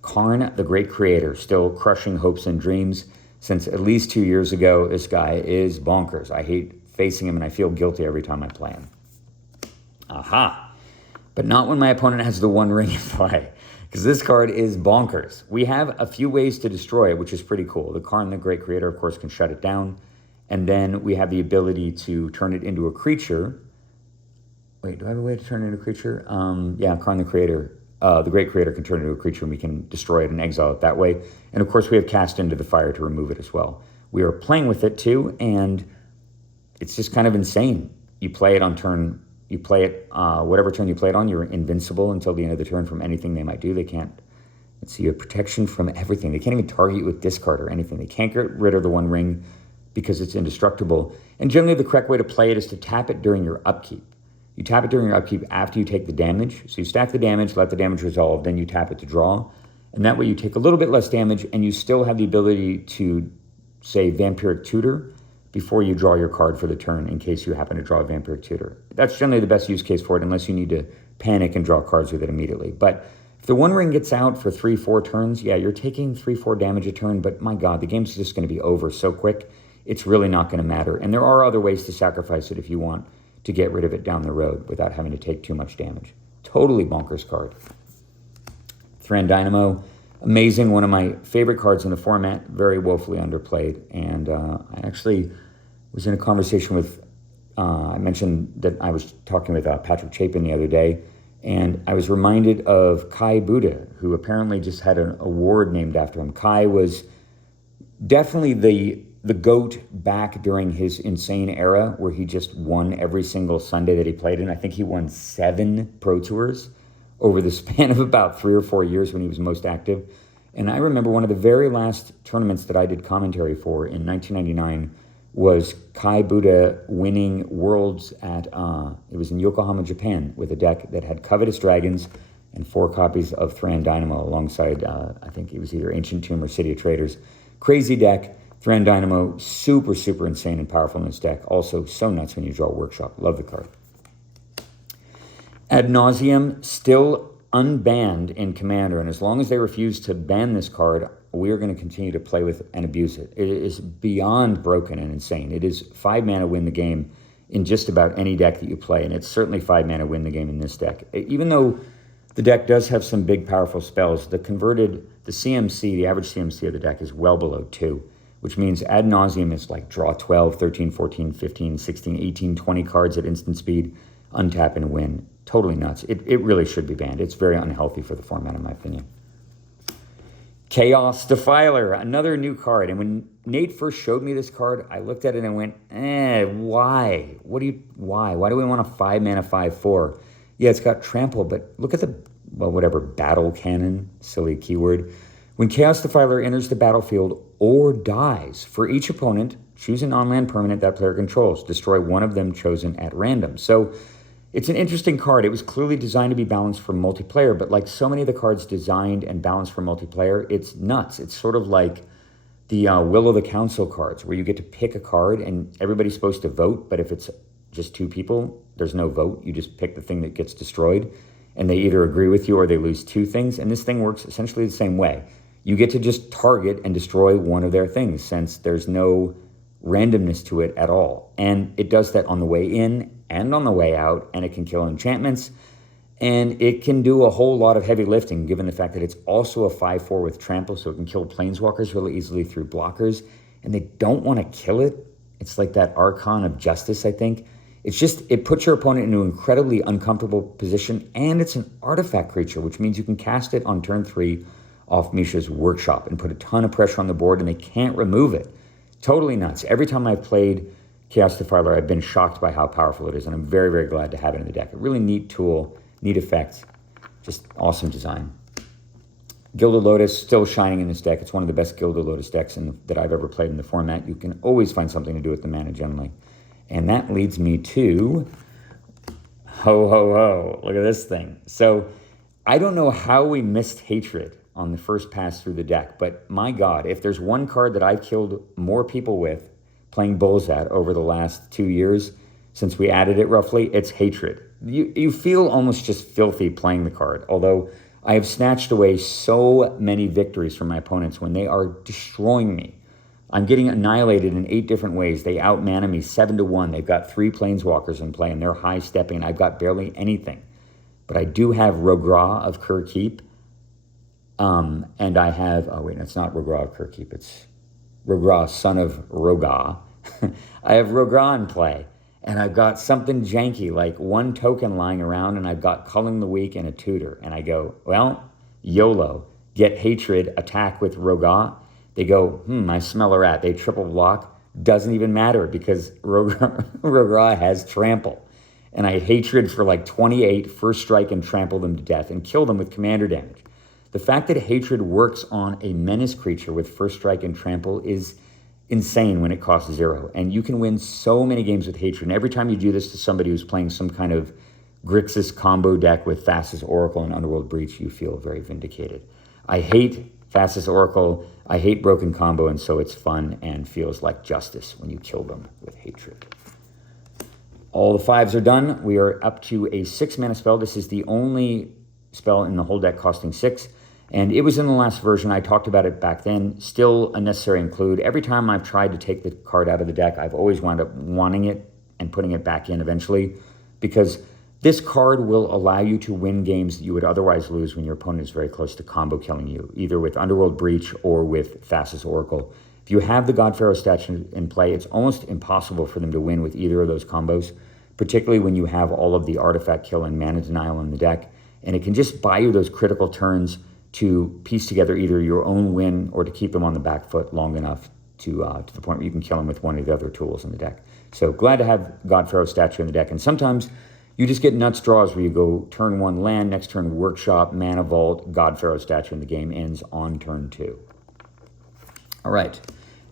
Karn, the Great Creator, still crushing hopes and dreams. Since at least 2 years ago, this guy is bonkers. I hate facing him, and I feel guilty every time I play him. Aha! But not when my opponent has the One Ring in play, because this card is bonkers. We have a few ways to destroy it, which is pretty cool. The Karn, the Great Creator, of course, can shut it down. And then we have the ability to turn it into a creature. Wait, do I have a way to turn it into a creature? Yeah, Karn the Creator, the Great Creator can turn it into a creature, and we can destroy it and exile it that way. And of course, we have Cast into the Fire to remove it as well. We are playing with it too, and it's just kind of insane. You play it on turn, you play it, whatever turn you play it on, you're invincible until the end of the turn from anything they might do. They can't, let's see, you have protection from everything. They can't even target you with discard or anything. They can't get rid of the One Ring because it's indestructible. And generally the correct way to play it is to tap it during your upkeep. You tap it during your upkeep after you take the damage. So you stack the damage, let the damage resolve, then you tap it to draw. And that way you take a little bit less damage and you still have the ability to, say, Vampiric Tutor before you draw your card for the turn in case you happen to draw a Vampiric Tutor. That's generally the best use case for it unless you need to panic and draw cards with it immediately. But if the One Ring gets out for 3-4 turns, yeah, you're taking 3-4 damage a turn, but my God, the game's just going to be over so quick, it's really not going to matter. And there are other ways to sacrifice it if you want to get rid of it down the road without having to take too much damage. Totally bonkers card. Thran Dynamo, amazing, one of my favorite cards in the format, very woefully underplayed. And I actually was in a conversation with, I mentioned that I was talking with Patrick Chapin the other day, and I was reminded of Kai Buddha, who apparently just had an award named after him. Kai was definitely the GOAT back during his insane era where he just won every single Sunday that he played in. I think he won 7 Pro Tours over the span of about 3 or 4 years when he was most active. And I remember one of the very last tournaments that I did commentary for in 1999 was Kai Buddha winning Worlds at, it was in Yokohama, Japan, with a deck that had Covetous Dragons and 4 copies of Thran Dynamo alongside, I think it was either Ancient Tomb or City of Traders. Crazy deck. Thran Dynamo, super, super insane and powerful in this deck. Also, so nuts when you draw Workshop. Love the card. Ad Nauseam, still unbanned in Commander, and as long as they refuse to ban this card, we are going to continue to play with and abuse it. It is beyond broken and insane. It is 5 mana win the game in just about any deck that you play, and it's certainly 5 mana win the game in this deck. Even though the deck does have some big, powerful spells, the CMC, the average CMC of the deck is well below 2, which means Ad Nauseam is like draw 12, 13, 14, 15, 16, 18, 20 cards at instant speed, untap and win. Totally nuts. It really should be banned. It's very unhealthy for the format, in my opinion. Chaos Defiler, another new card. And when Nate first showed me this card, I looked at it and went, why? Why do we want a 5 mana 5/4? Yeah, it's got trample, but look at the, battle cannon, silly keyword. When Chaos Defiler enters the battlefield or dies, for each opponent, choose an on-land permanent that player controls. Destroy one of them chosen at random. So it's an interesting card. It was clearly designed to be balanced for multiplayer, but like so many of the cards designed and balanced for multiplayer, it's nuts. It's sort of like the Will of the Council cards, where you get to pick a card and everybody's supposed to vote, but if it's just 2 people, there's no vote. You just pick the thing that gets destroyed, and they either agree with you or they lose 2 things, and this thing works essentially the same way. You get to just target and destroy one of their things, since there's no randomness to it at all. And it does that on the way in and on the way out, and it can kill enchantments, and it can do a whole lot of heavy lifting, given the fact that it's also a 5/4 with trample, so it can kill planeswalkers really easily through blockers, and they don't want to kill it. It's like that Archon of Justice, I think. It's just, it puts your opponent into an incredibly uncomfortable position, and it's an artifact creature, which means you can cast it on turn 3 off Misha's Workshop and put a ton of pressure on the board, and they can't remove it. Totally nuts. Every time I've played Chaos Defiler, I've been shocked by how powerful it is, and I'm very, very glad to have it in the deck. A really neat tool, neat effect, just awesome design. Gilded Lotus, still shining in this deck. It's one of the best Gilded Lotus decks that I've ever played in the format. You can always find something to do with the mana generally. And that leads me to, ho, ho, ho, look at this thing. So I don't know how we missed Hatred on the first pass through the deck, but my God, if there's one card that I've killed more people with playing Bullszat over the last 2 years, since we added it roughly, it's Hatred. You feel almost just filthy playing the card, although I have snatched away so many victories from my opponents when they are destroying me. I'm getting annihilated in 8 different ways. They outmana me 7-1. They've got 3 planeswalkers in play, and they're high-stepping, and I've got barely anything. But I do have Rogra of Kerkeep, and I have, oh wait, no, it's not Rogra of Kerkeep, it's Rogra, son of Roga. I have Rogra in play, and I've got something janky, like 1 token lying around, and I've got Culling the Weak and a Tutor. And I go, well, YOLO, get Hatred, attack with Roga. They go, I smell a rat. They triple block. Doesn't even matter because Rogra has trample. And I Hatred for like 28, first strike, and trample them to death and kill them with commander damage. The fact that Hatred works on a menace creature with first strike and trample is insane when it costs 0. And you can win so many games with Hatred. And every time you do this to somebody who's playing some kind of Grixis combo deck with Thassa's Oracle and Underworld Breach, you feel very vindicated. I hate Thassa's Oracle. I hate Broken Combo, and so it's fun and feels like justice when you kill them with Hatred. All the 5s are done. We are up to a 6-mana spell. This is the only spell in the whole deck costing 6. And it was in the last version. I talked about it back then. Still a necessary include. Every time I've tried to take the card out of the deck, I've always wound up wanting it and putting it back in eventually, because this card will allow you to win games that you would otherwise lose when your opponent is very close to combo killing you, either with Underworld Breach or with Thassa's Oracle. If you have the God Pharaoh statue in play, it's almost impossible for them to win with either of those combos, particularly when you have all of the artifact kill and mana denial in the deck. And it can just buy you those critical turns to piece together either your own win or to keep them on the back foot long enough to the point where you can kill them with one of the other tools in the deck. So glad to have God Pharaoh statue in the deck. And sometimes you just get nuts draws where you go turn 1 land, next turn Workshop, Mana Vault, God Pharaoh statue, and the game ends on turn 2. All right,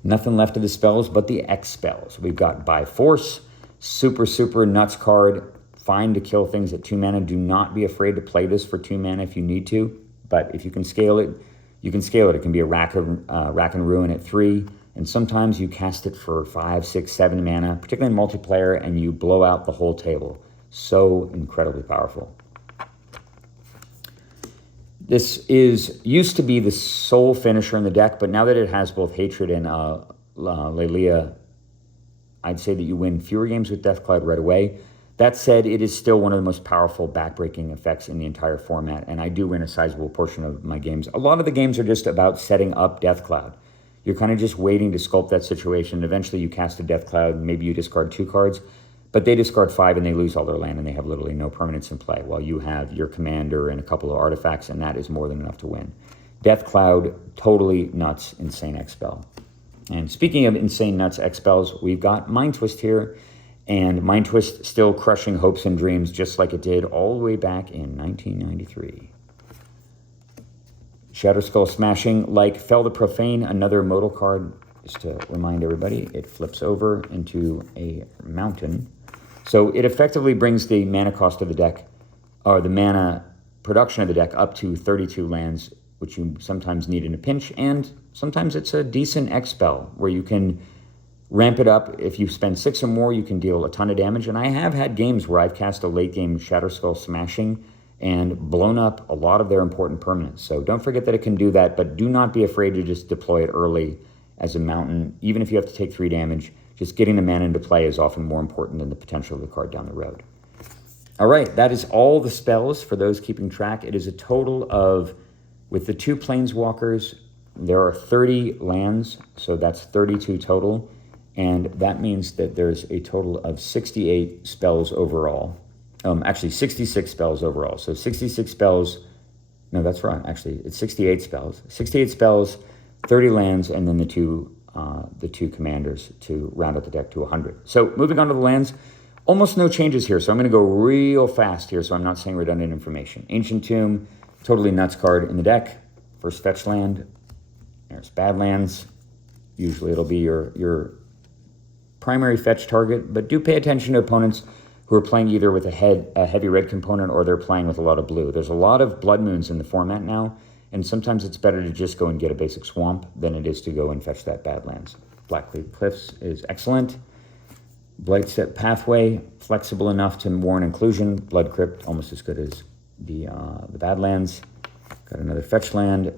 nothing left of the spells but the X spells. We've got By Force, super nuts card, fine to kill things at 2 mana. Do not be afraid to play this for 2 mana if you need to, but if you can scale it, you can scale it. It can be a Rack and Ruin at 3, and sometimes you cast it for 5, 6, 7 mana, particularly in multiplayer, and you blow out the whole table. So incredibly powerful. This used to be the sole finisher in the deck, but now that it has both Hatred and Lelia, I'd say that you win fewer games with Deathcloud right away. That said, it is still one of the most powerful backbreaking effects in the entire format, and I do win a sizable portion of my games. A lot of the games are just about setting up Deathcloud. You're kind of just waiting to sculpt that situation. Eventually you cast a Deathcloud, maybe you discard 2 cards, but they discard 5 and they lose all their land and they have literally no permanence in play, while you have your commander and a couple of artifacts, and that is more than enough to win. Deathcloud, totally nuts, insane X spell. And speaking of insane nuts X spells, we've got Mind Twist here, and Mind Twist still crushing hopes and dreams just like it did all the way back in 1993. Shatterskull Smashing, like Fell the Profane, another modal card, just to remind everybody, it flips over into a mountain. So it effectively brings the mana cost of the deck, or the mana production of the deck, up to 32 lands, which you sometimes need in a pinch, and sometimes it's a decent X spell where you can ramp it up. If you spend 6 or more, you can deal a ton of damage, and I have had games where I've cast a late game Shatterskull Smashing and blown up a lot of their important permanents. So don't forget that it can do that, but do not be afraid to just deploy it early as a mountain. Even if you have to take 3 damage, just getting the mana into play is often more important than the potential of the card down the road. All right, that is all the spells for those keeping track. It is a total of, with the 2 Planeswalkers, there are 30 lands, so that's 32 total, and that means that there's a total of 68 spells overall. Actually, 66 spells overall. So 66 spells, no, that's wrong. Actually, it's 68 spells. 68 spells, 30 lands, and then the two commanders to round out the deck to 100. So moving on to the lands, almost no changes here. So I'm going to go real fast here so I'm not saying redundant information. Ancient Tomb, totally nuts card in the deck. First fetch land. There's Badlands. Usually it'll be your primary fetch target, but do pay attention to opponents who are playing either with a heavy red component or they're playing with a lot of blue. There's a lot of Blood Moons in the format now, and sometimes it's better to just go and get a basic swamp than it is to go and fetch that Badlands. Blackleaf Cliffs is excellent. Blightstep Pathway, flexible enough to warn inclusion. Blood Crypt, almost as good as the Badlands. Got another fetch land.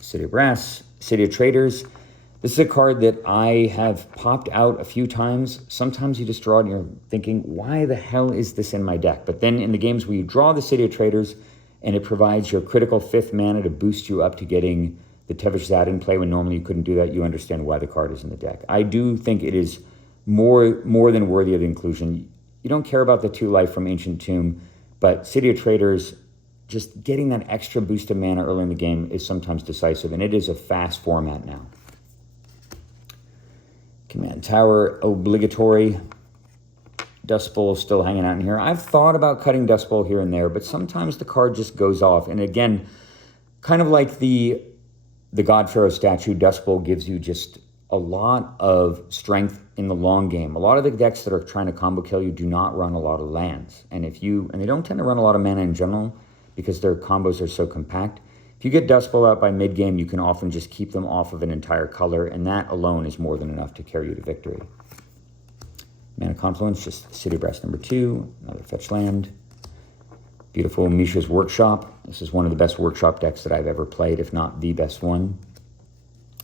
City of Brass, City of Traders. This is a card that I have popped out a few times. Sometimes you just draw it and you're thinking, why the hell is this in my deck? But then in the games where you draw the City of Traders and it provides your critical 5th mana to boost you up to getting the Tevesh Zad in play when normally you couldn't do that, you understand why the card is in the deck. I do think it is more than worthy of inclusion. You don't care about the 2 life from Ancient Tomb, but City of Traders, just getting that extra boost of mana early in the game is sometimes decisive, and it is a fast format now. Command Tower, obligatory. Dust Bowl still hanging out in here. I've thought about cutting Dust Bowl here and there, but sometimes the card just goes off. And again, kind of like the God Pharaoh statue, Dust Bowl gives you just a lot of strength in the long game. A lot of the decks that are trying to combo kill you do not run a lot of lands. And they don't tend to run a lot of mana in general because their combos are so compact. If you get Dust Bowl out by mid-game, you can often just keep them off of an entire color, and that alone is more than enough to carry you to victory. Mana Confluence, just City Brass number 2, another fetch land. Beautiful Mishra's Workshop. This is one of the best Workshop decks that I've ever played, if not the best one.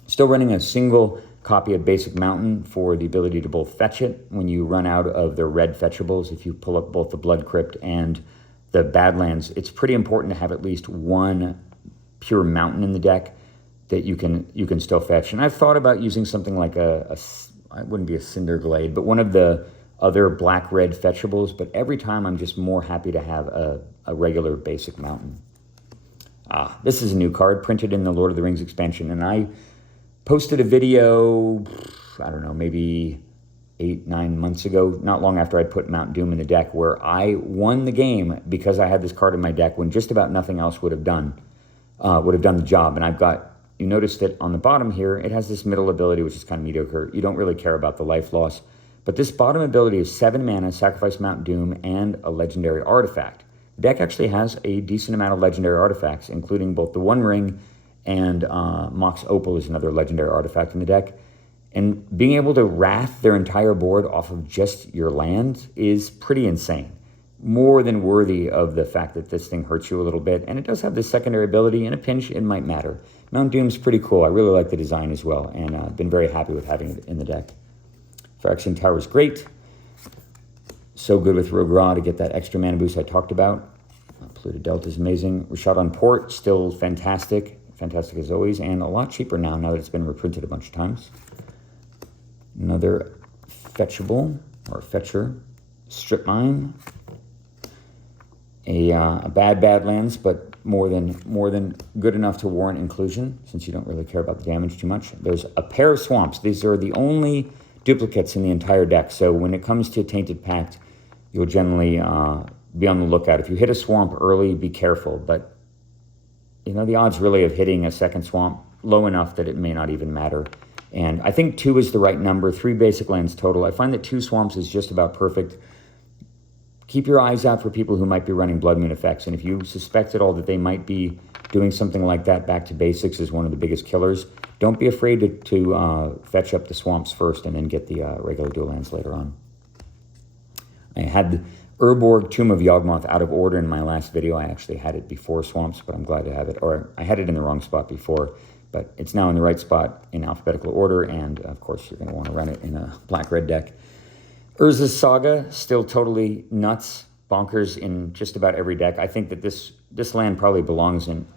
Still running a single copy of Basic Mountain for the ability to both fetch it when you run out of the red fetchables. If you pull up both the Blood Crypt and the Badlands, it's pretty important to have at least one pure mountain in the deck that you can still fetch. And I've thought about using something like I wouldn't be a Cinder Glade, but one of the other black-red fetchables, but every time I'm just more happy to have a regular Basic Mountain. This is a new card printed in the Lord of the Rings expansion, and I posted a video, I don't know, maybe 8-9 months ago, not long after I put Mount Doom in the deck, where I won the game because I had this card in my deck when just about nothing else would have done the job. And I've got, you notice that on the bottom here, it has this middle ability, which is kind of mediocre. You don't really care about the life loss. But this bottom ability is 7 mana, sacrifice Mount Doom, and a legendary artifact. The deck actually has a decent amount of legendary artifacts, including both the One Ring and Mox Opal is another legendary artifact in the deck. And being able to wrath their entire board off of just your land is pretty insane. More than worthy of the fact that this thing hurts you a little bit. And it does have this secondary ability. In a pinch, it might matter. Mount Doom's pretty cool. I really like the design as well, and I've been very happy with having it in the deck. Phyrexian Tower is great. So good with Rogue Ra to get that extra mana boost I talked about. Polluted Delta is amazing. Rashad on Port, still fantastic. Fantastic as always, and a lot cheaper now that it's been reprinted a bunch of times. Another fetchable, or fetcher, Strip Mine. A bad Badlands, but more than good enough to warrant inclusion, since you don't really care about the damage too much. There's a pair of Swamps. These are the only duplicates in the entire deck, so when it comes to Tainted Pact, you'll generally be on the lookout. If you hit a Swamp early, be careful, but you know, the odds really of hitting a second Swamp low enough that it may not even matter. And I think 2 is the right number, 3 basic lands total. I find that 2 Swamps is just about perfect. Keep your eyes out for people who might be running Blood Moon effects, and if you suspect at all that they might be doing something like that, back to basics is one of the biggest killers. Don't be afraid to fetch up the Swamps first and then get the regular dual lands later on. I had Urborg Tomb of Yawgmoth out of order in my last video. I actually had it before Swamps, but I'm glad to have it. Or I had it in the wrong spot before, but it's now in the right spot in alphabetical order, and of course you're going to want to run it in a black-red deck. Urza's Saga, still totally nuts, bonkers in just about every deck. I think that this land probably belongs in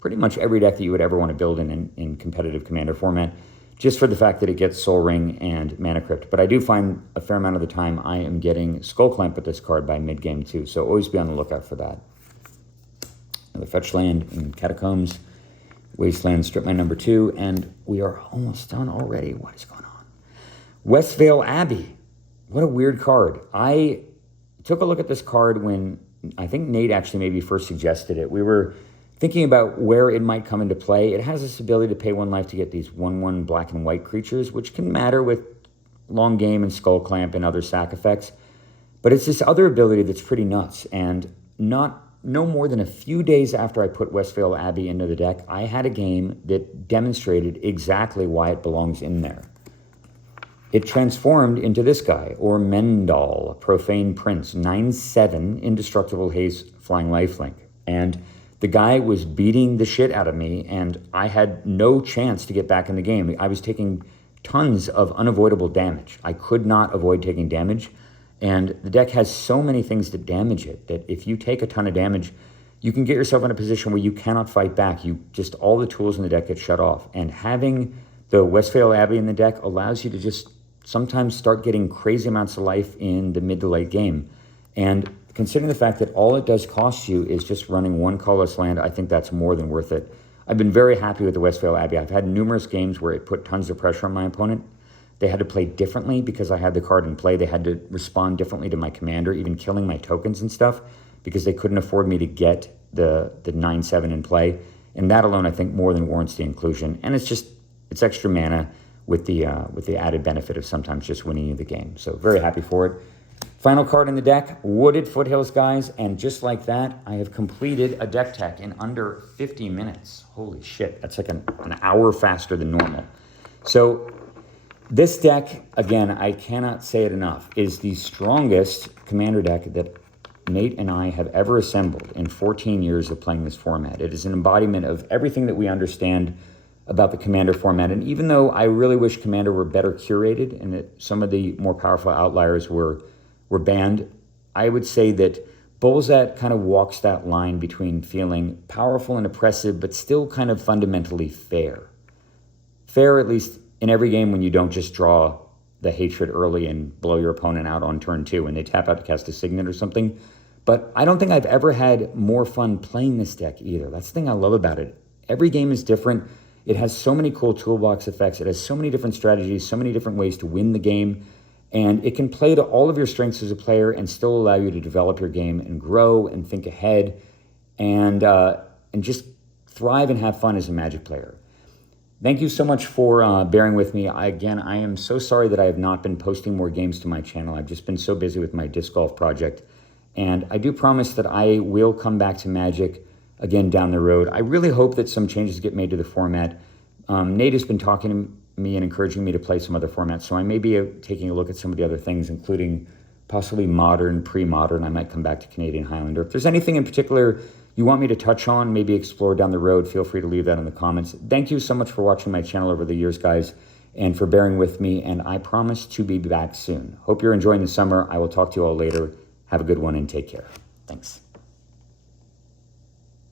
pretty much every deck that you would ever want to build in competitive Commander format, just for the fact that it gets Soul Ring and Mana Crypt. But I do find a fair amount of the time I am getting Skull Clamp with this card by mid-game too, so always be on the lookout for that. Another fetch land in Catacombs, Wasteland, Strip Mine number 2, and we are almost done already. What is going on? Westvale Abbey. What a weird card. I took a look at this card when I think Nate actually maybe first suggested it. We were thinking about where it might come into play. It has this ability to pay 1 life to get these 1/1 black and white creatures, which can matter with Long Game and Skull Clamp and other sack effects. But it's this other ability that's pretty nuts. And no more than a few days after I put Westvale Abbey into the deck, I had a game that demonstrated exactly why it belongs in there. It transformed into this guy, or Mendal, Profane Prince, 9/7, Indestructible Haze, Flying Lifelink. And the guy was beating the shit out of me, and I had no chance to get back in the game. I was taking tons of unavoidable damage. I could not avoid taking damage, and the deck has so many things that damage it, that if you take a ton of damage, you can get yourself in a position where you cannot fight back. All the tools in the deck get shut off. And having the Westvale Abbey in the deck allows you to just sometimes start getting crazy amounts of life in the mid to late game. And considering the fact that all it does cost you is just running 1 colorless land, I think that's more than worth it. I've been very happy with the Westvale Abbey. I've had numerous games where it put tons of pressure on my opponent. They had to play differently because I had the card in play. They had to respond differently to my commander, even killing my tokens and stuff, because they couldn't afford me to get the 9/7 in play. And that alone, I think, more than warrants the inclusion. And it's extra mana with the added benefit of sometimes just winning the game. So very happy for it. Final card in the deck, Wooded Foothills, guys. And just like that, I have completed a deck tech in under 50 minutes. Holy shit, that's like an hour faster than normal. So this deck, again, I cannot say it enough, is the strongest commander deck that Nate and I have ever assembled in 14 years of playing this format. It is an embodiment of everything that we understand about the Commander format. And even though I really wish Commander were better curated and that some of the more powerful outliers were banned, I would say that Bullszat kind of walks that line between feeling powerful and oppressive, but still kind of fundamentally fair. Fair, at least in every game, when you don't just draw the hatred early and blow your opponent out on turn 2 and they tap out to cast a Signet or something. But I don't think I've ever had more fun playing this deck either. That's the thing I love about it. Every game is different. It has so many cool toolbox effects. It has so many different strategies, so many different ways to win the game. And it can play to all of your strengths as a player and still allow you to develop your game and grow and think ahead and just thrive and have fun as a Magic player. Thank you so much for bearing with me. I am so sorry that I have not been posting more games to my channel. I've just been so busy with my disc golf project. And I do promise that I will come back to Magic again down the road. I really hope that some changes get made to the format. Nate has been talking to me and encouraging me to play some other formats, so I may be taking a look at some of the other things, including possibly modern, pre-modern. I might come back to Canadian Highlander. If there's anything in particular you want me to touch on, maybe explore down the road, feel free to leave that in the comments. Thank you so much for watching my channel over the years, guys, and for bearing with me, and I promise to be back soon. Hope you're enjoying the summer. I will talk to you all later. Have a good one and take care. Thanks.